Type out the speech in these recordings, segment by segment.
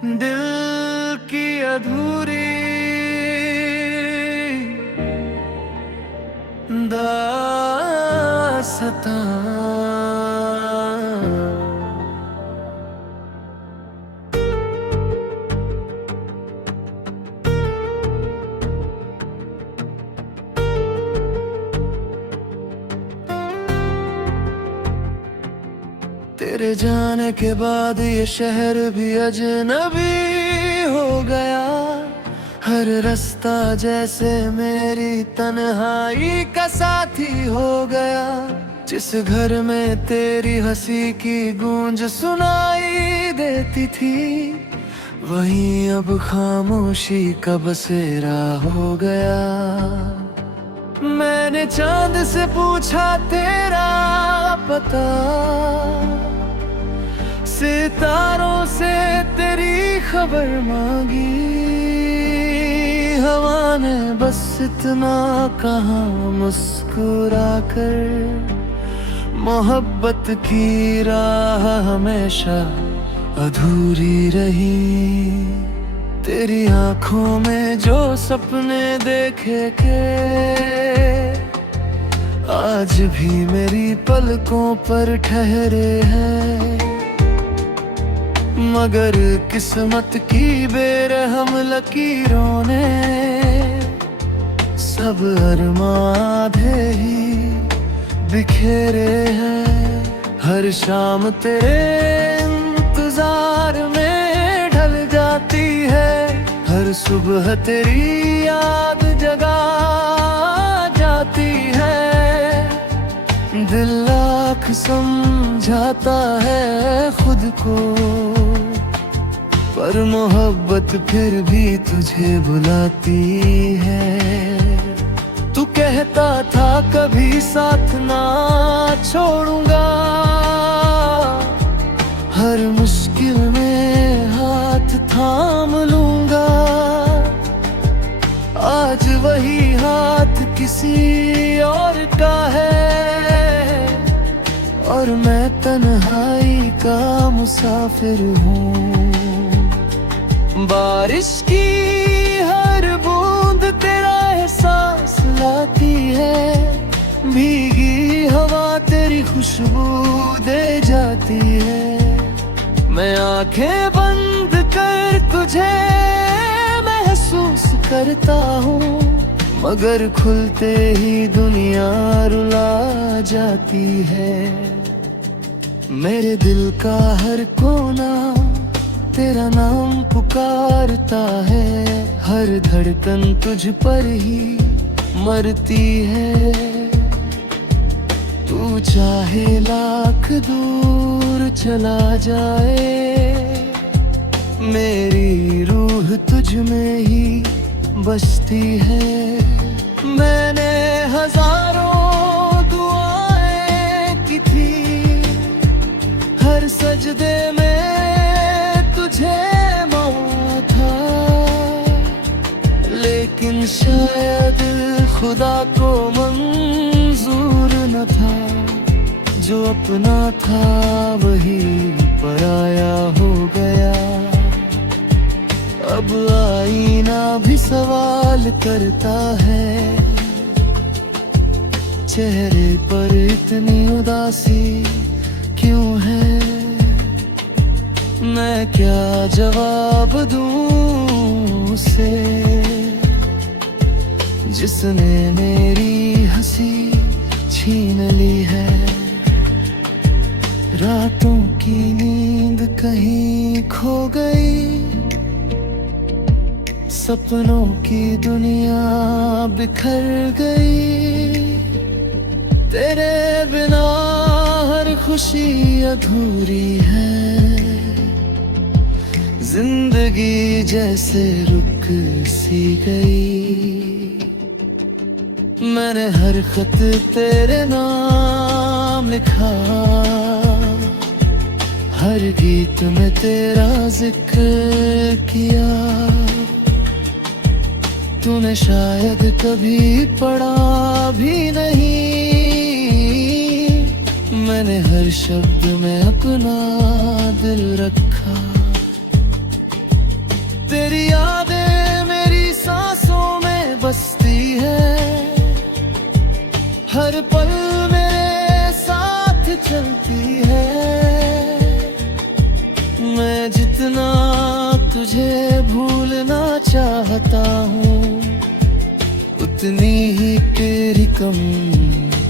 दिल की अधूरी दास्तां। तेरे जाने के बाद ये शहर भी अजनबी हो गया। हर रास्ता जैसे मेरी तन्हाई का साथी हो गया। जिस घर में तेरी हंसी की गूंज सुनाई देती थी, वहीं अब खामोशी का बसेरा हो गया। मैंने चांद से पूछा तेरा पता, सितारों से तेरी खबर मांगी। हवा ने बस इतना कहा मुस्कुरा कर, मोहब्बत की राह हमेशा अधूरी रही। तेरी आंखों में जो सपने देखे के आज भी मेरी पलकों पर ठहरे हैं। मगर किस्मत की बेरहम लकीरों ने सब अरमां आधे ही बिखेरे हैं। हर शाम तेरे इंतजार में ढल जाती है, हर सुबह तेरी याद जगा जाती है। दिल लाख समझाता है खुद को, पर मोहब्बत फिर भी तुझे बुलाती है। तू कहता था कभी साथ ना छोड़ूंगा, हर मुश्किल में हाथ थाम लूंगा। आज वही हाथ किसी और का है, और मैं तन्हाई का मुसाफिर हूँ। बारिश की हर बूंद तेरा एहसास लाती है, भीगी हवा तेरी खुशबू दे जाती है। मैं आंखें बंद कर तुझे महसूस करता हूँ, मगर खुलते ही दुनिया रुला जाती है। मेरे दिल का हर कोना तेरा नाम पुकारता है, हर धड़कन तुझ पर ही मरती है। तू चाहे लाख दूर चला जाए, मेरी रूह तुझ में ही बसती है। मैंने हजारों दुआएं की थी, हर सजदे में तुझे मांगा था। लेकिन शायद खुदा को मंजूर न था, जो अपना था वही पराया हो गया। अब आईना भी सवाल करता है, चेहरे पर इतनी उदासी क्यों है। मैं क्या जवाब दूं उसे, जिसने मेरी हंसी छीन ली है। रातों की नींद कहीं खो गई, सपनों की दुनिया बिखर गई। तेरे बिना हर खुशी अधूरी है, जिंदगी जैसे रुक सी गई। मैंने हर खत तेरे नाम लिखा, हर गीत में तेरा जिक्र किया। तूने शायद कभी पढ़ा भी नहीं, मैंने हर शब्द में अपना दिल रखा। तेरी यादें मेरी सांसों में बसती है, हर पल मेरे साथ चलती है। मैं जितना तुझे भूलना चाहता हूँ, उतनी ही तेरी कम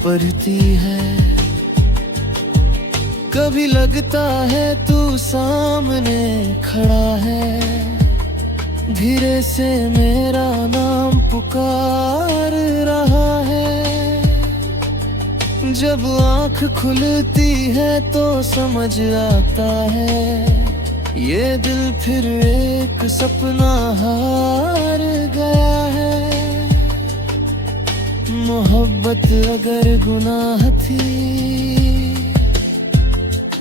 पड़ती है। कभी लगता है तू सामने खड़ा है, धीरे से मेरा नाम पुकार रहा है। जब आँख खुलती है तो समझ आता है, ये दिल फिर एक सपना हार गया है। मोहब्बत अगर गुनाह थी,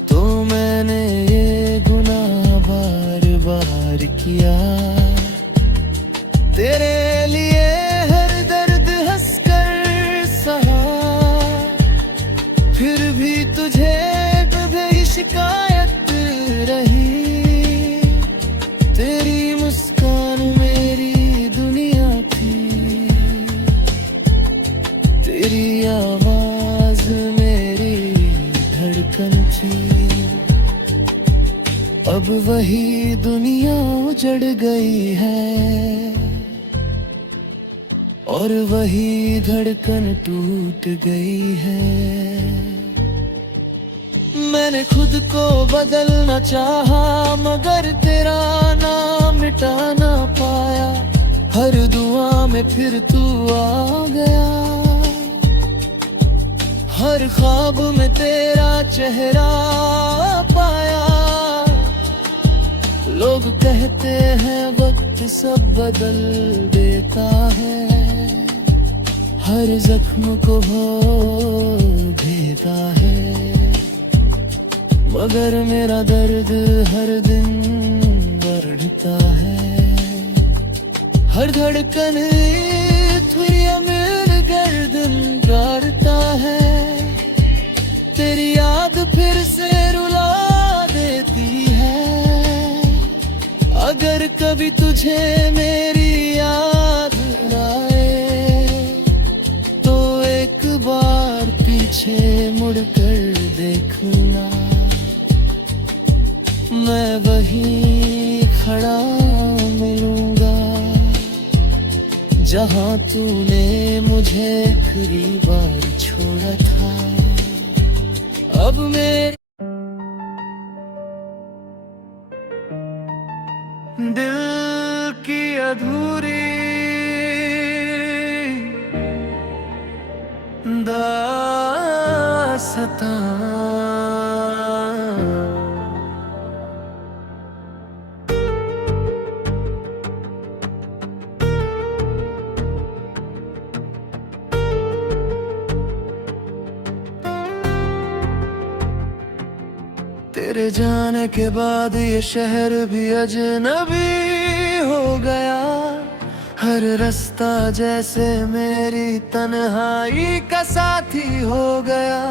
तो मैंने ये गुनाह बार बार किया। तेरे लिए हर दर्द हंसकर सहा, फिर भी तुझे कभी शिकायत रही। तेरी मुस्कान मेरी दुनिया थी, तेरी आवाज मेरी धड़कन थी। अब वही दुनिया उजड़ गई है, और वही धड़कन टूट गई है। मैंने खुद को बदलना चाहा, मगर तेरा नाम मिटा ना पाया। हर दुआ में फिर तू आ गया, हर ख्वाब में तेरा चेहरा पाया। लोग कहते हैं वक्त सब बदल देता है, हर जख्म को हो देता है। मगर मेरा दर्द हर दिन बढ़ता है, हर धड़कन थुरिया मिल गर्दन गाड़ता है। तेरी याद फिर से रुला देती है, अगर कभी तुझे मेरी याद आए, तो एक बार पीछे मुड़कर देखूंगा। मैं वहीं खड़ा मिलूंगा, जहां तूने मुझे आखिरी बार छोड़ा था। अब मेरे दिल की अधूरी दास्तां, तेरे जाने के बाद ये शहर भी अजनबी हो गया। हर रास्ता जैसे मेरी तन्हाई का साथी हो गया।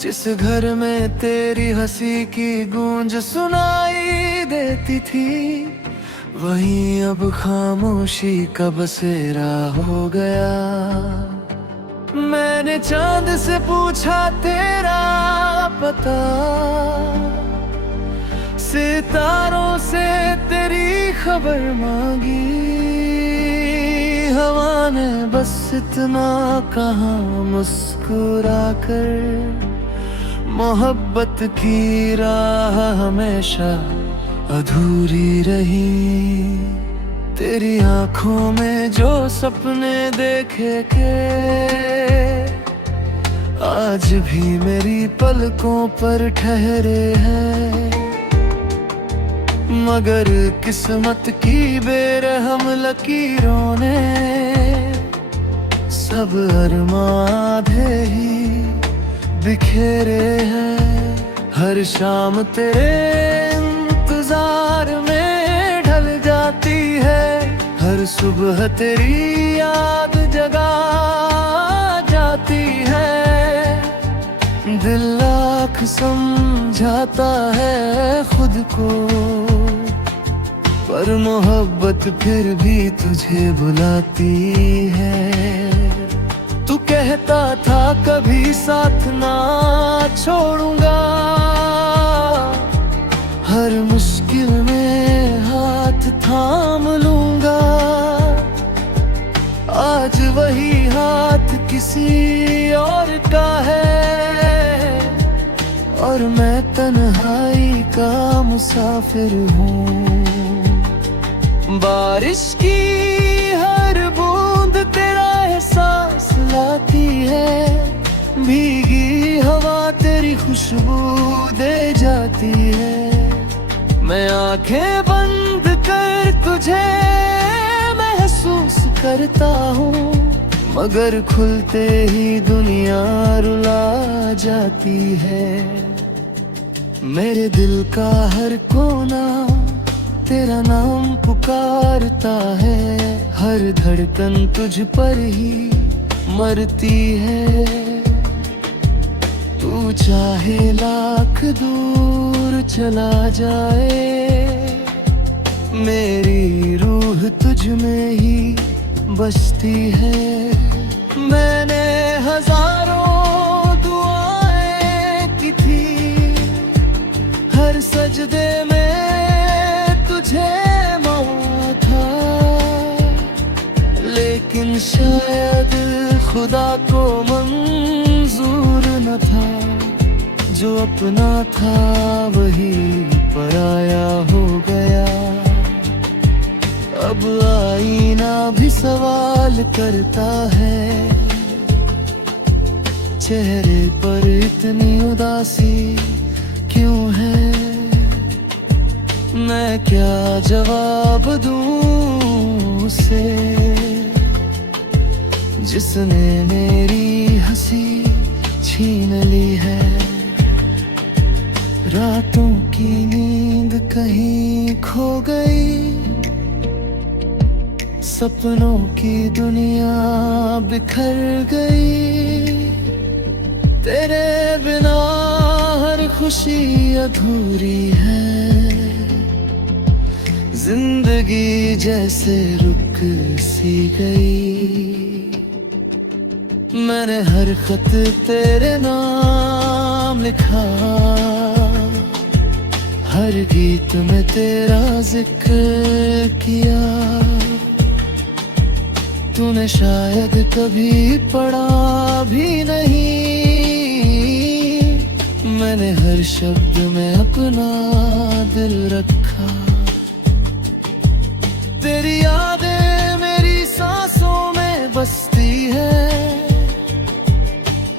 जिस घर में तेरी हंसी की गूंज सुनाई देती थी, वहीं अब खामोशी का बसेरा हो गया। मैंने चांद से पूछा तेरा पता, सितारों से तेरी खबर मांगी। हवा ने बस इतना कहा मुस्कुरा कर, मोहब्बत की राह हमेशा अधूरी रही। तेरी आंखों में जो सपने देखे के, आज भी मेरी पलकों पर ठहरे हैं। मगर किस्मत की बेरहम लकीरों ने सब अरमां आधे ही बिखेरे हैं। हर शाम तेरे इंतजार में ढल जाती है, हर सुबह तेरी याद जगा जाती है। दिल लाख समझाता है खुद को, पर मोहब्बत फिर भी तुझे बुलाती है। तू कहता था कभी साथ ना छोड़ूंगा, हर मुश्किल में हाथ थाम लूंगा। आज वही हाथ किसी और का है, और मैं तन्हाई का मुसाफिर हूँ। बारिश की हर बूंद तेरा एहसास लाती है, भीगी हवा तेरी खुशबू दे जाती है। मैं आंखें बंद कर तुझे महसूस करता हूँ, मगर खुलते ही दुनिया रुला जाती है। मेरे दिल का हर कोना तेरा नाम पुकारता है, हर धड़कन तुझ पर ही मरती है। तू चाहे लाख दूर चला जाए, मेरी रूह तुझ में ही बसती है। मैंने हजारों दुआएं की थी, हर सजदे में तुझे मांगा था, लेकिन शायद खुदा को मंजूर न था। जो अपना था वही पराया हो गया। अब आईना भी सवाल करता है, चेहरे पर इतनी उदासी क्यों है। मैं क्या जवाब दूं उसे, जिसने मेरी हंसी छीन ली है। रातों की नींद कहीं खो गई, सपनों की दुनिया बिखर गई। तेरे बिना हर खुशी अधूरी है, जिंदगी जैसे रुक सी गई। मैंने हर खत तेरे नाम लिखा, हर गीत में तेरा जिक्र किया। तूने शायद कभी पढ़ा भी नहीं, मैंने हर शब्द में अपना दिल रखा। तेरी यादें मेरी सांसों में बसती है,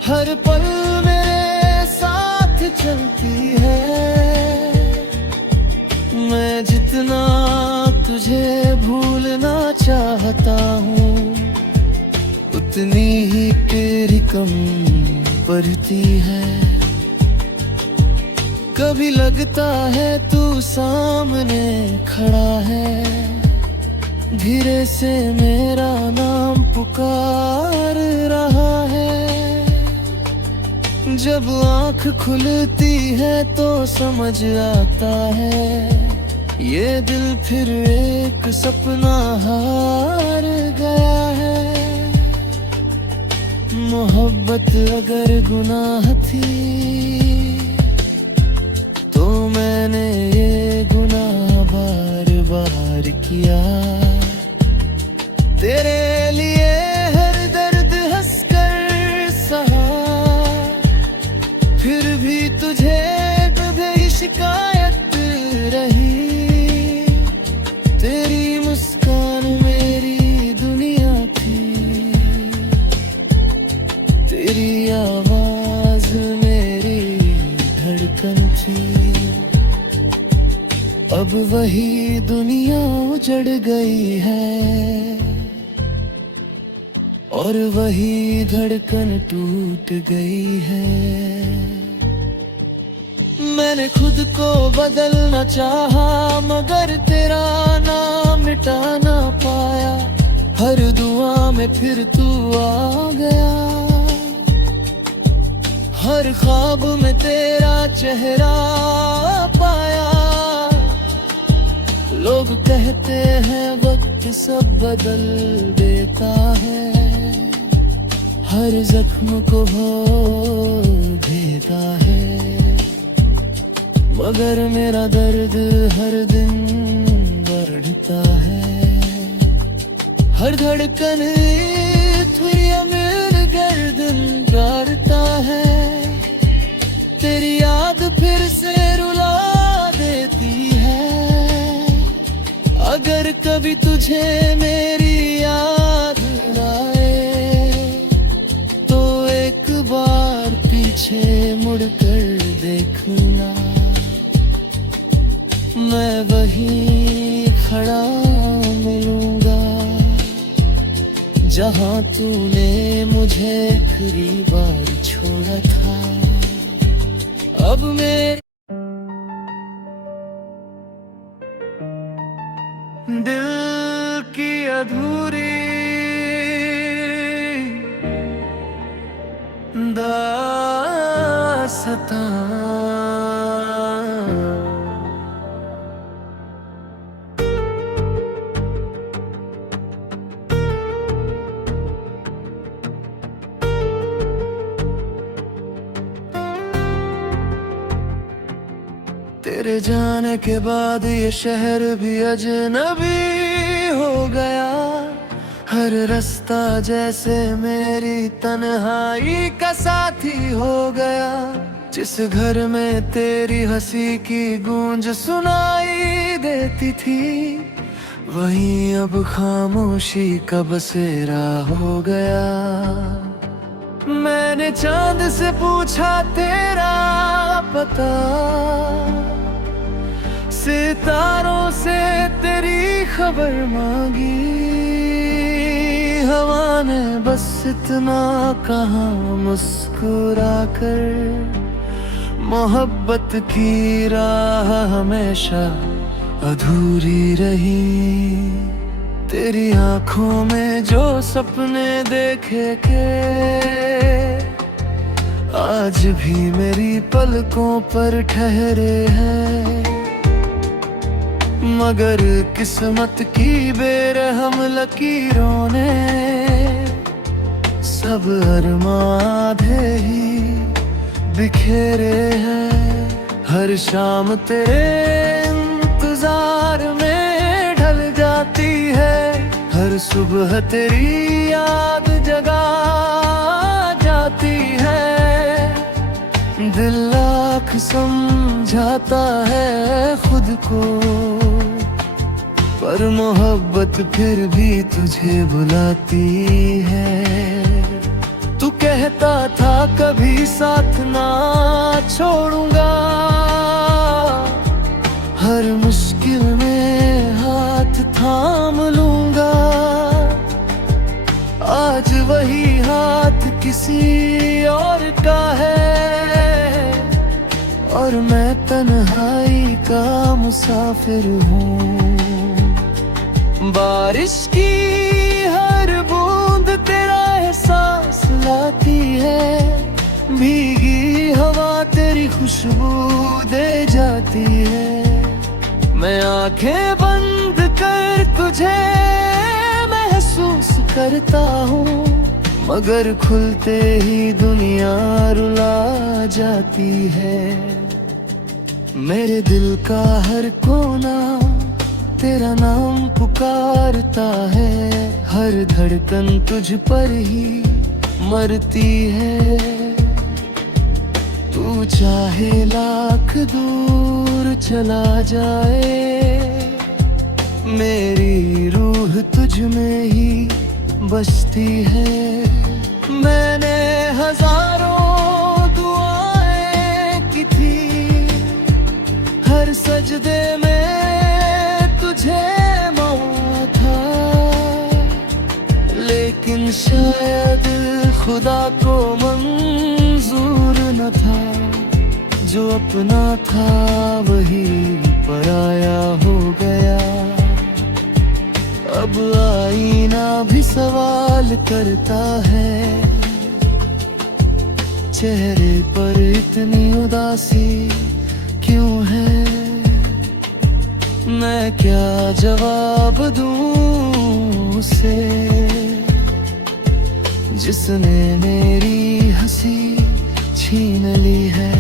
हर पल मेरे साथ चलती है। मैं जितना तुझे भूलना चाहता हूँ, उतनी ही तेरी कम बढ़ती है। कभी लगता है तू सामने खड़ा है, धीरे से मेरा नाम पुकार रहा है। जब आँख खुलती है तो समझ आता है, ये दिल फिर एक सपना हार गया है। मोहब्बत अगर गुनाह थी तो मैंने ये गुनाह बार बार किया। तेरे लिए हर दर्द हंसकर सहा, फिर भी तुझे कभी शिकायत रही। तेरी मुस्कान मेरी दुनिया थी, तेरी आवाज मेरी धड़कन थी। अब वही दुनिया उजड़ गई है, और वही धड़कन टूट गई है। मैंने खुद को बदलना चाहा, मगर तेरा नाम मिटा ना पाया। हर दुआ में फिर तू आ गया, हर ख्वाब में तेरा चेहरा पाया। लोग कहते हैं वक्त सब बदल देता है, हर जख्म को हो देता है, मगर मेरा दर्द हर दिन बढ़ता है। हर धड़कन मिल गर्दन गाड़ता है, तेरी याद फिर से रुला देती है। अगर कभी तुझे मेरी याद आए तो एक बार पीछे मुड़कर देखना, मैं वहीं खड़ा मिलूंगा जहां तूने मुझे आखिरी बार छोड़ा था। अब मेरे दिल की अधूरी दास्तां तेरे जाने के बाद ये शहर भी अजनबी हो गया, हर रास्ता जैसे मेरी तन्हाई का साथी हो गया। जिस घर में तेरी हंसी की गूंज सुनाई देती थी, वहीं अब खामोशी का बसेरा हो गया। मैंने चांद से पूछा तेरा पता, सितारों से तेरी खबर मांगी, हवा ने बस इतना कहा मुस्कुराकर, मोहब्बत की राह हमेशा अधूरी रही। तेरी आंखों में जो सपने देखे के आज भी मेरी पलकों पर ठहरे हैं, मगर किस्मत की बेरहम लकीरों ने सब अरमां आधे ही बिखेरे हैं। हर शाम तेरे इंतजार में ढल जाती है, हर सुबह तेरी याद जगा जाती है। दिल लाख समझाता है खुद को, पर मोहब्बत फिर भी तुझे बुलाती है। तू कहता था कभी साथ ना छोड़ूंगा, हर मुश्किल में हाथ थाम लूंगा। आज वही हाथ किसी और का है, और मैं तन्हाई का मुसाफिर हूँ। बारिश की हर बूंद तेरा एहसास लाती है, भीगी हवा तेरी खुशबू दे जाती है। मैं आंखें बंद कर तुझे महसूस करता हूँ, मगर खुलते ही दुनिया रुला जाती है। मेरे दिल का हर कोना तेरा नाम पुकारता है, हर धड़कन तुझ पर ही मरती है। तू चाहे लाख दूर चला जाए, मेरी रूह तुझ में ही बसती है। मैंने हजारों दुआएं की थी, हर सजदे में तुझे मांगा था, लेकिन शायद खुदा को मंजूर न था। जो अपना था वही पराया हो गया। अब आईना भी सवाल करता है, चेहरे पर इतनी उदासी क्यों है। मैं मैं क्या जवाब दूं उसे, जिसने मेरी हंसी छीन ली है।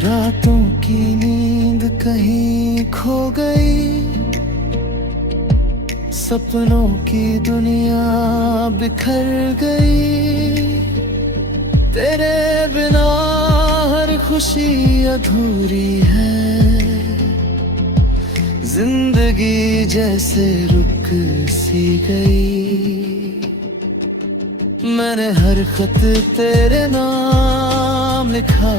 रातों की नींद कहीं खो गई, सपनों की दुनिया बिखर गई। तेरे बिना हर खुशी अधूरी है, जिंदगी जैसे रुक सी गई। मैंने हर खत तेरे नाम लिखा,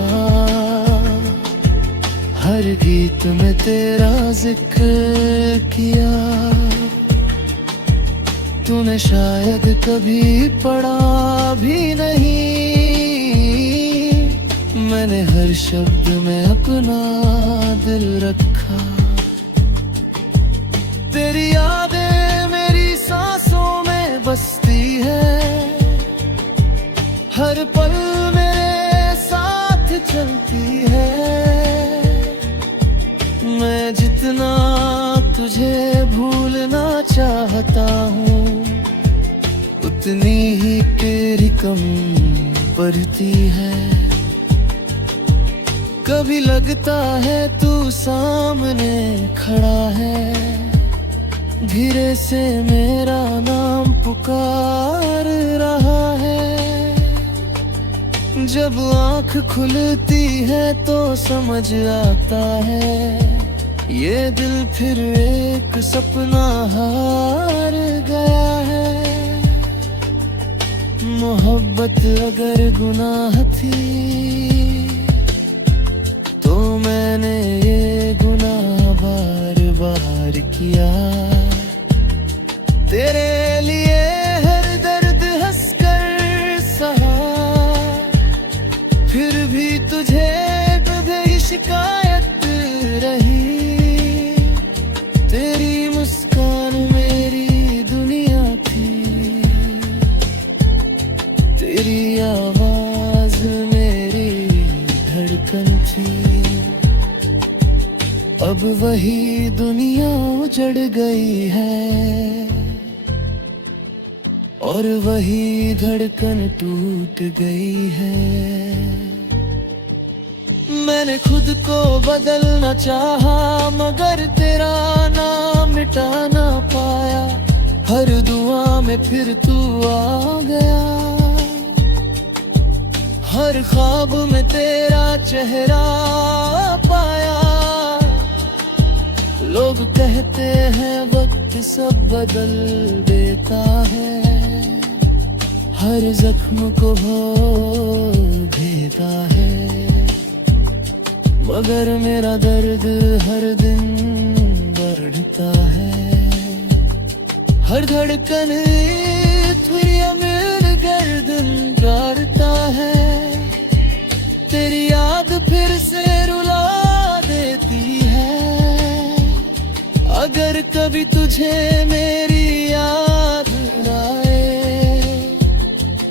हर गीत में तेरा जिक्र किया। तूने शायद कभी पढ़ा भी नहीं, मैंने हर शब्द में अपना दिल रखा। तेरी यादें मेरी सांसों में बसती है, हर पल मेरे साथ चलती है। मैं जितना तुझे भूलना चाहता हूँ, उतनी ही तेरी कम पड़ती है। कभी लगता है तू सामने खड़ा है, धीरे से मेरा नाम पुकार रहा है। जब आँख खुलती है तो समझ आता है, ये दिल फिर एक सपना हार गया है। मोहब्बत अगर गुनाह थी, तो मैंने ये गुनाह बार बार किया। तेरे लिए हर दर्द हंसकर सहा, फिर भी तुझे कभी शिकायत रही। तेरी मुस्कान मेरी दुनिया थी, तेरी आवाज मेरी धड़कन थी। अब वही दुनिया उजड़ गई है, और वही धड़कन टूट गई है। मैंने खुद को बदलना चाहा, मगर तेरा नाम मिटा ना पाया। हर दुआ में फिर तू आ गया, हर ख्वाब में तेरा चेहरा पाया। लोग कहते हैं वक्त सब बदल देता है, हर जख्म को वो देता है। मगर मेरा दर्द हर दिन बढ़ता है, हर धड़कन फिर मिल गर्दन गाड़ता है। तेरी याद फिर से रुला देती है, अगर कभी तुझे मेरी याद आए,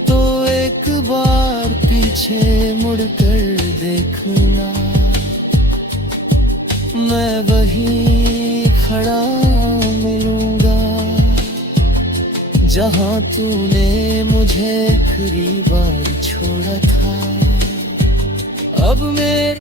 तो एक बार पीछे मुड़कर देखना। मैं वहीं खड़ा मिलूंगा, जहां तूने मुझे आखिरी बार छोड़ा था। अब मेरे